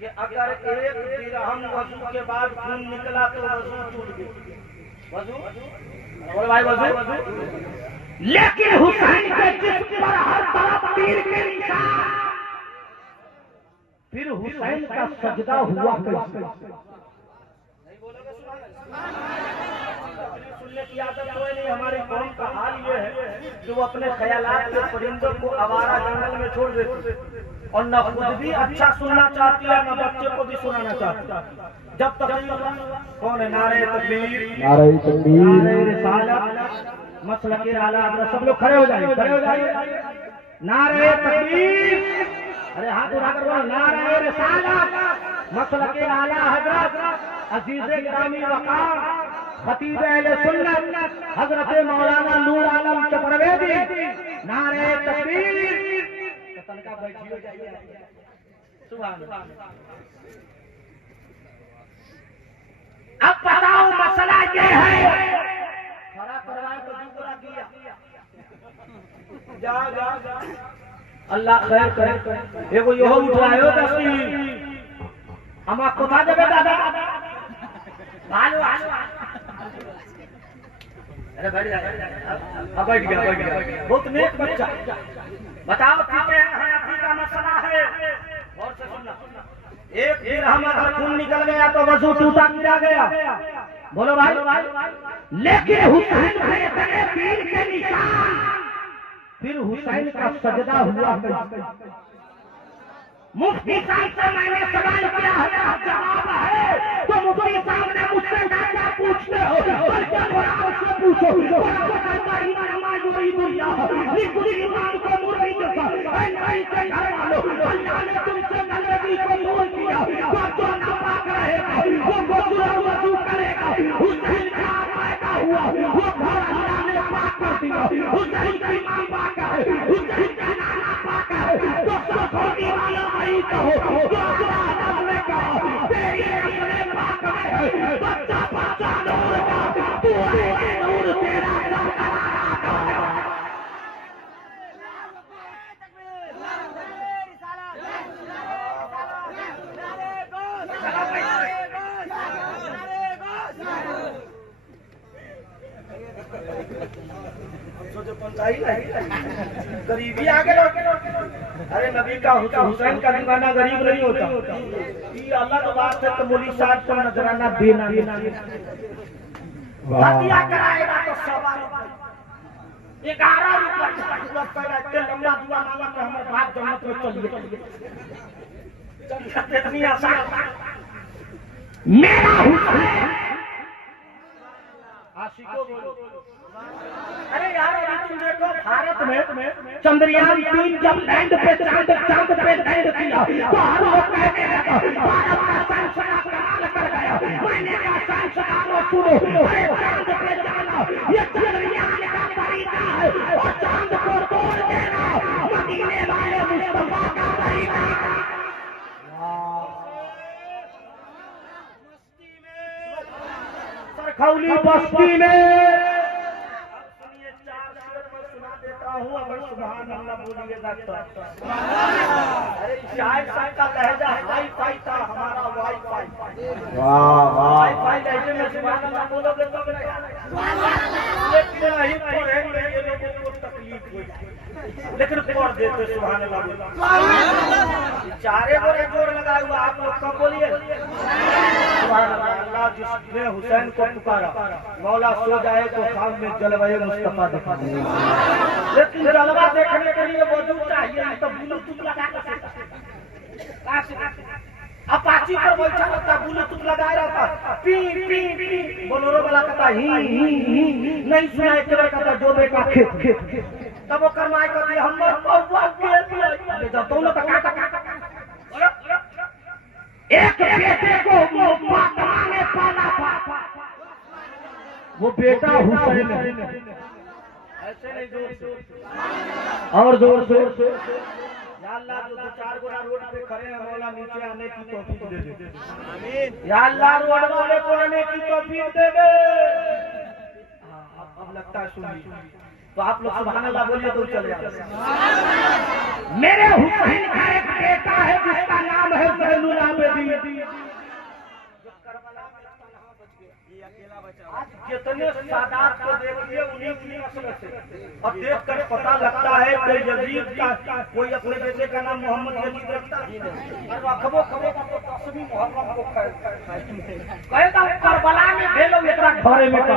कि अगर 1 दिरहम वजू के बाद खून निकला तो वजू टूट गया। वजू बोल भाई वजू। लेकिन हुसैन के जिस्म पर हर तरफ तीर के निशान। फिर हुसैन का सजदा हुआ कैसे? सुनने की आदत कोई नहीं। हमारी कौम का हाल ये है जो अपने ख्यालात के परिंदों को आवारा जंगल में छोड़ देती और न खुद भी अच्छा सुनना चाहती है न बच्चे को भी सुनाना चाहती। जब तक कौन है नारे तकबीर नारे रिसालत मसलक आला हज़रत सब लोग खड़े हो जाइए नारे तकबीर। अरे हाथ उठाकर बोलो नारे रिसालत मसलक आला हज़रत अजीज़े गिरामी वक़ार खतीब अहले सुन्नत हज़रत मौलाना नूर आलम चपरवेदी नारे तकबीर। तनका बैठियो जाइए। सुभान अल्लाह। अब बताओ मसला ये है खड़ा करवाए तो दूसरा किया जा अल्लाह खैर करे। एगो यहो उठायो दस्ती हमा कोथा देबे दादा भालो अरे बैठ जा अब बैठ गया बहुत नेक बच्चा। बताओ फिक़ह हनफी का मसला है और से सुनना। 1 दिरहम अगर खून निकल गया तो वजू टूटा गिरा गया। बोलो भाई। लेकिन हुसैन के गले तीर के निशान। फिर हुसैन का सजदा हुआ कैसे? मुफ्ती साहब से मैंने सवाल किया है जवाब है तो मुफ्ती साहब ने मुझसे क्या पूछते हो? पूछो निकुल ईमान को मुर्गी जैसा ऐ नहीं के घर वालों अल्लाह ने तुमसे नजदीक को दूर किया तो नापाक रहेगा वो गुस्सा वजू करेगा हुसैन का पैदा हुआ वो घर अल्लाह ने पाक कर दिया हुसैन का इमाम पाक है हुसैन का नाना पाक है तो सब होने वाला वही कहो तो आदम ने कहा तेरे अपने पाक में है बच्चा बच्चा नूर का तू है नूर तेरा गरीबी आगे अरे नबी का हुसैन का दीवाना गरीब नहीं होता ये अल्लाह की बात है तो मोली साहब को नजराना देना हत्या कराएगा तो 11 रुपया लंबा दुआ मांगा तो हमारे बाप जन्नत में चलिए इतनी आसान मेरा हुसैन आशिकों बोलो अरे यार तुम देखो भारत में चंद्रयान 3 जब लैंड पे चांद पे लैंड किया तो हर लोग कहने लगा भारत का साइंसदान कमाल कर गया मैंने कहा साइंसदानों सुनो अरे चांद पे जाना ये चंद्रयान का तरीका है और चांद को तोड़ देना मदीने वाले मुस्तफा का तरीका सरखौली बस्ती में अगर सुभान अल्लाह बोलिएगा तो अरे शायद का लहजा हाई फाई था हमारा वाई फाई वाई फाई लहजे में सुभान अल्लाह बोलोगे तो लेकिन नहीं पढ़ेंगे ये लोगों को तकलीफ हो जाए लेकिन पढ़ देते सुभान अल्लाह चारे गोरे जोर लगाए हुआ आप लोग कब बोलिए सुभान अल्लाह जिसने हुसैन को पुकारा मौला सो जाए तो खाम में जलवाए मुस्तफा दिखा दे लेकिन जलवा देखने के लिए वजू चाहिए तो ब्लूटूथ लगा के अपाची पर बैठा रहता ब्लूटूथ लगाए रहता पी पी पी बोलोरो वाला कहता ही नहीं सुना एक बार कहता जो देखा खेत तब वो करवाए कहती हम पौवा के जब दोनों तक एक बेटे को फातिमा ने पाला था वो बेटा हुसैन है ऐसे नहीं जोर और जोर से या अल्लाह जो 2-4 गोरा रोड पे खड़े हैं मौला नीचे आने की तौफीक दे दे आमीन या अल्लाह रोड वाले को आने की तौफीक दे दे अब लगता है सुनिए तो आप लोग सुभान अल्लाह बोलिए तो चले जाओ मेरे हुसैन का एक बेटा है जिसका नाम है ज़ैनुल आबिदीन आज जितने सादात को देखिए उन्हीं की नस्ल से अब देख कर पता लगता है कोई यजीद का कोई अपने बेटे का नाम मोहम्मद यजीद रखता है और खबो खबो तो कसमी मोहम्मद को कहेगा करबला में भेलो इतना घरे में होगा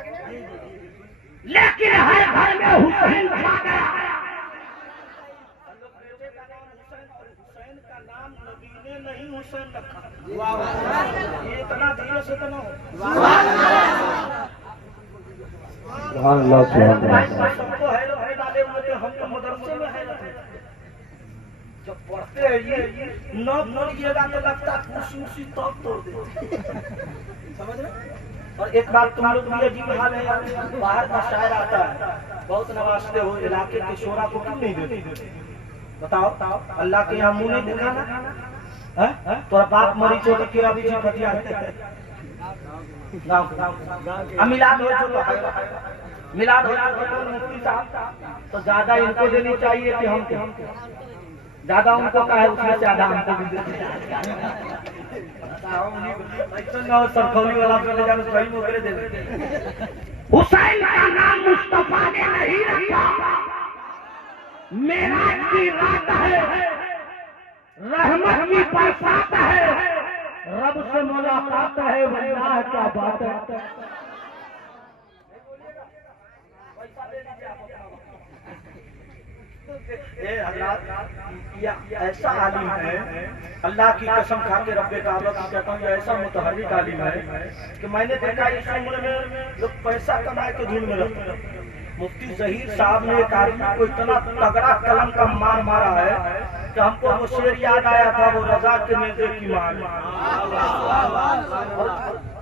कि नहीं लेकिन हर घर में हुसैन छा गया बेटे का नाम हुसैन और हुसैन का नाम नबी ने नहीं हुसैन रखा ये इतना धीरे से तो ना हो सुभान अल्लाह सबको है लोग डाले हुए हम तो मदरसे में है जब पढ़ते हैं ये न पढ़िएगा तो लगता कुर्सी तब तोड़ दे समझ रहे और एक बात तुम लोग भी अजीब हाल है बाहर का शायर आता है बहुत नवाजते हो इलाके के शोरा को क्यों नहीं देते बताओ अल्लाह के यहाँ मुंह नहीं दिखाना तोरा बाप मरी चो के अभी जी फटिया मिलाद हो तो मिलाद हो मुफ्ती साहब तो ज्यादा इनको देनी चाहिए कि हम ज्यादा उनको का है उसमें ज्यादा हमको भी सरखौली वाला पे जाने सही मोकरे दे हुसैन का नाम मुस्तफा ने नहीं रखा मेराज की रात है रहमत की बरसात है रब से मुलाकात है वल्लाह क्या बात है ऐसा आलिम है अल्लाह की कसम खा के रब्बे काबा की कहता हूँ ऐसा मुतहर्रिक आलिम है कि मैंने देखा इस उम्र में लोग पैसा कमाए के धुन में रहते मुफ्ती जहीर साहब ने एक आदमी को इतना तगड़ा कलम का मार मारा है कि हमको वो शेर याद आया था, वो रजा के नेज़े की मार।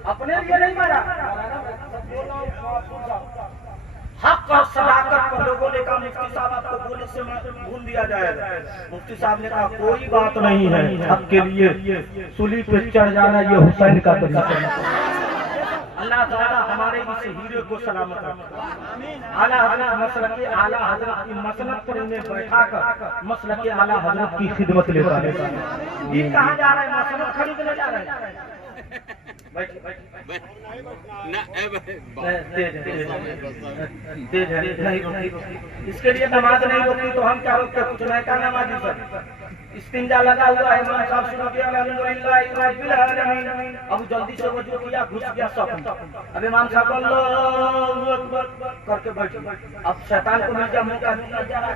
अपने लिए नहीं मारा, हक और सदाकत पर लोगों ने कहा मुफ्ती साहब आपको गोली से भून दिया जाएगा। मुफ्ती साहब ने कहा कोई बात नहीं है, हक के लिए सूली पे चढ़ जाना ये हुसैन का तरीका है। अल्लाह ताला हमारे इस हीरे को सलामत रखे। आला हजरत मसलक आला हजरत की मसनद पर इन्हें बैठाकर मसलक आला हजरत की खिदमत लेता है। ये कहाँ जा रहा है? मसनद खरीदने जा रहा है। इसके लिए नमाज नहीं होती तो हम क्या रोकते? कुछ नहीं का नमाजी सर इस्तिंजा लगा हुआ है, इमाम साहब शुरू किया अल्हम्दुलिल्लाह रब्बिल आलमीन। अब जल्दी से वजू किया, घुस गया सब। अब इमाम साहब अल्लाहु अकबर करके बैठ। अब शैतान को मिल गया मौका दिया जा रहा है।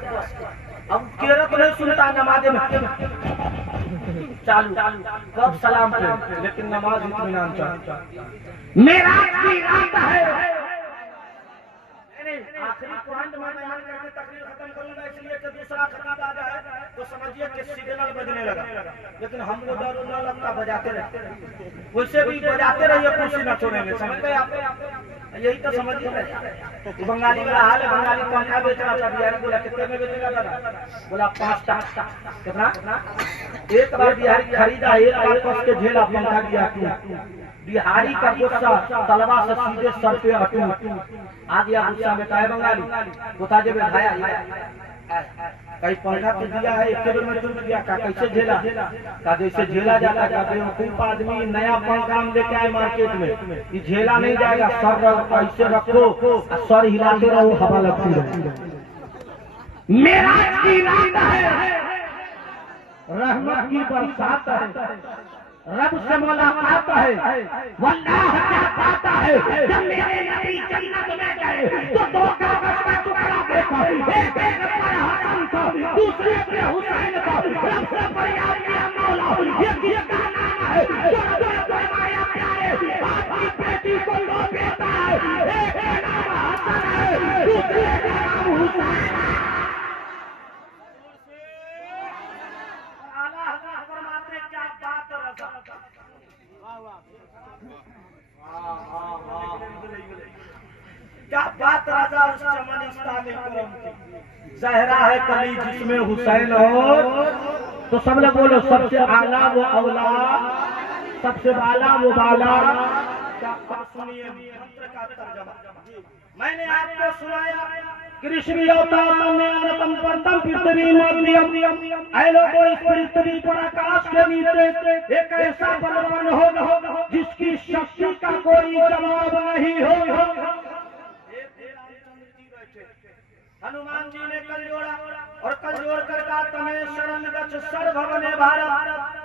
अब किरत नहीं सुनता नमाज में चालू कब सलाम पे, लेकिन नमाज इत्मीनान चाहिए। मेरा इरादा है आखिरी पॉइंट में बयान करके तकरीर खत्म करूंगा, इसलिए कि दूसरा खत्म आ जाए तो समझिए कि सिग्नल बजने लगा। लेकिन हमको डर न लगता, बजाते रहते, वैसे भी बजाते रहिए, कुर्सी न छोड़ेंगे। समझ गए आप? यही तो समझिए। बंगाली वाला हाल है, बंगाली पंखा बेच रहा था, बिहारी बोला कितने में बेचेगा दादा? बोला 5 टाका। कितना? एक बार बिहारी खरीदा, एक बार कस के झेला, पंखा दिया। बिहारी का गुस्सा तलवा से सीधे सर पे अटू आ गया। गुस्सा में कहा बंगाली बता दे भाया कहीं पंखा तो दिया है, एक में टूट गया का, कैसे झेला? का जैसे झेला जाता है। बेवकूफ आदमी नया पंखा लेके आए मार्केट में, ये झेला नहीं जाएगा। सर ऐसे रखो, सर हिलाते रहो, हवा लगती रहो। मेरा इरादा है रहमत की बरसात है, रब से मुलाकात है, वल्लाह क्या पाता है। जब मेरे नबी जन्नत में गए तो 2 कागज का टुकड़ा देखा, एक पे हसन था, दूसरे पे हुसैन था। रब से फरियाद किया मौला ये किसका नाम है? जो रब ने फरमाया प्यारे आपकी बेटी को लो देता है। एक का नाम हसन है, दूसरे का नाम हुसैन है। क्या बात राजा उस चमन इस्लामी करम की। जहरा है कली जिसमें हुसैन हो, तो सब लोग बोलो सबसे आला वो औला, सबसे बाला वो बाला। सुनिए मंत्र का तर्जुमा मैंने आपको सुनाया। कृष्ण अवतार में अनतम परतम पृथ्वी मध्यम। ऐ लोगों इस पृथ्वी पर आकाश के नीचे एक ऐसा बलवान हो जिसकी शक्ति का कोई जवाब नहीं हो। हनुमान जी ने कल जोड़ा और कल जोड़ कर कहा तमें शरण गच्छ सर्वभवने भारत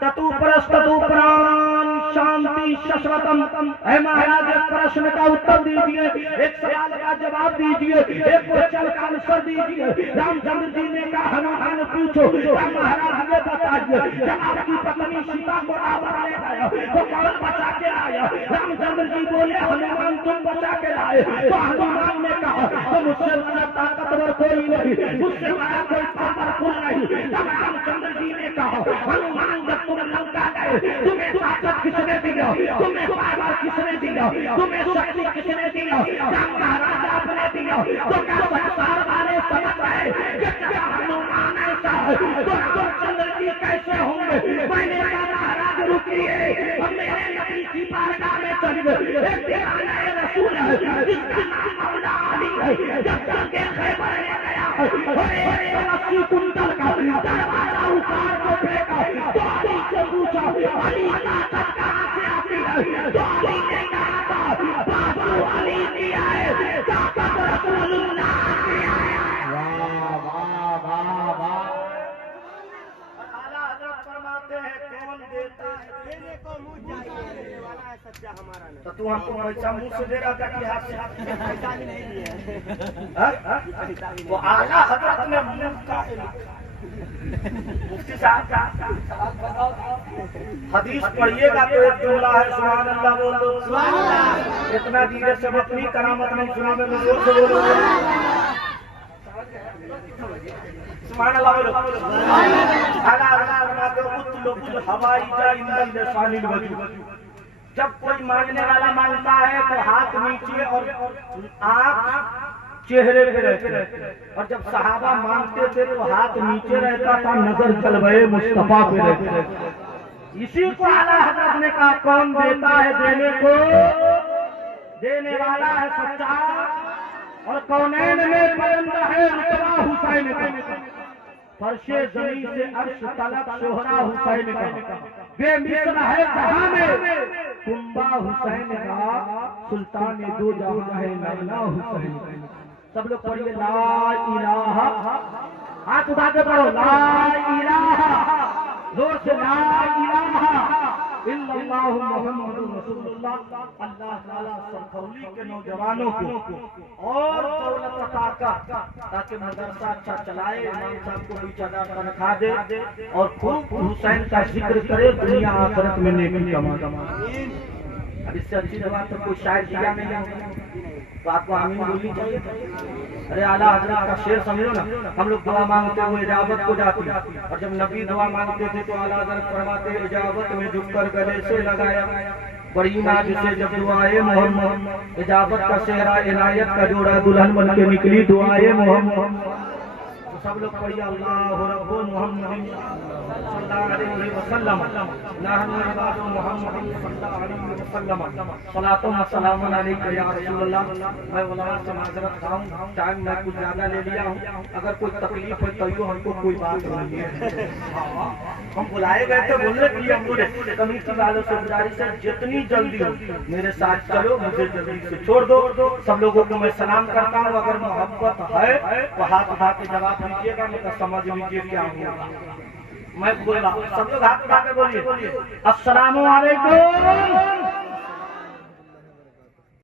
ततु परस्ततु प्राण शांति शाश्वतम। ऐ महाराज एक प्रश्न का उत्तर दीजिए, एक सवाल का जवाब दीजिए, एक क्वेश्चन का आंसर दीजिए। रामचंद्र जी ने कहा हनुमान पूछो। महाराज ये बताइए जब आपकी पत्नी सीता को रावण ले गया तो कौन बचा के लाया? रामचंद्र जी बोले हनुमान तुम बचा के लाए। तो हनुमान ने कहा तो मुझसे बड़ा ताकतवर कोई नहीं, मुझसे बड़ा कोई पावरफुल नहीं। तब रामचंद्र जी ने कहा हनुमान जब तुम लंका गए तुम्हें ताकत किसने दिया? तुम्हें पावर किसने दिया? तुम्हें शक्ति किसने दिया? जब महाराज आपने दिया तो क्या संसार वाले समझ रहे कि क्या हनुमान ऐसा है तो रामचंद्र जी कैसे होंगे? मैंने कहा महाराज रुकिए, हम मेरे नबी की बारगाह में चल गए। एक दीवाना रसूल है जिसका नाम मौला अली है। जब तक खैबर ले गया और 80 कुंटल का दरवाजा उतार को फेंका तो अली से पूछा अली ताकत कहाँ से आती है? तो अली ने कहा था बाबू अली दिया है, ताकत रसूलुल्लाह दिया है। वाह वाह वाह वाह। आला हजरत फरमाते हैं कौन देता है देने को मुंह जाने वाला है सच्चा हमारा नहीं। तो तू हमको पैसा मुंह से दे रहा था कि हाथ से? पैसा भी नहीं दिया। वो आला हजरत ने मुंह का मुफ्ती साहब हदीस पढ़िएगा तो एक जुमला है सुभान अल्लाह बोलो। इतना धीरे से अपनी करामत नहीं सुना, मैं जोर से बोलूंगा। सुभान अल्लाह बोलो। आला फरमाते उतलुल हवाई जा इंदल लिसानिल वजूद। जब कोई मांगने वाला मांगता है तो हाथ नीचे और आंख चेहरे पे रहते, और जब सहाबा मांगते थे तो हाथ नीचे रहता था, नजर जलवे मुस्तफा पे रहते। इसी को आला हजरत ने कहा कौन देता है देने को, देने वाला है सच्चा, और कौनैन में बुलंद है रुतबा हुसैन का, फर्शे जमीन से अर्श तलक शोहरा हुसैन का, बेमिसल है जहां में कुंबा हुसैन का, सुल्तान दो जहां है नैना हुसैन का। सब लोग पढ़िए ला इलाहा, हाथ उठा के पढ़ो ला इलाहा, जोर से ला इलाहा इल्लल्लाहु मुहम्मदुर रसूलुल्लाह। अल्लाह ताला सरखौली के नौजवानों को और दौलत अता कर, ताकि मदरसा अच्छा चलाए, इमाम साहब को 20,000 तनख्वाह दे और खूब हुसैन का जिक्र करे, दुनिया आखिरत में नेकी कमाए। अब इससे अच्छी बात तो कोई शायद दिया नहीं है तो आपको आमीन बोलनी चाहिए। अरे आला हजरत का शेर समझो ना, हम लोग दुआ मांगते हुए इजाजत को जाती, और जब नबी दुआ मांगते थे तो आला हजरत फरमाते इजाजत में झुककर गले से लगाया, बड़ी नाज से जब दुआए मोहम्मद, इजाजत का सेहरा इनायत का जोड़ा दुल्हन बन के निकली दुआए मोहम्मद। तो सब लोग पढ़िए अल्लाह रब्बुल मुहम्मद सल्लल्लाहु अलैहि वसल्लम नहनु इबादु मुहम्मद सल्लल्लाहु अलैहि वसल्लम सलातो व सलामुन अलैका या रसूलल्लाह। मैं उलमा से माजरत खाऊं, टाइम मैं कुछ ज्यादा ले लिया हूं, अगर कोई तकलीफ है तो यो हमको कोई बात नहीं है। हम बुलाए गए थे बोलने के लिए, हम बोले कमिटी वालों से गुजारिश है जितनी जल्दी हो मेरे साथ चलो, मुझे जल्दी से छोड़ दो। सब लोगों को मैं सलाम करता हूँ, अगर मोहब्बत है तो हाथ उठा के जवाब दीजिएगा, नहीं तो समझ लीजिए क्या हुआ। मैं बोल रहा हूँ, सब लोग हाथ उठा के बोलिए अस्सलामु अलैकुम।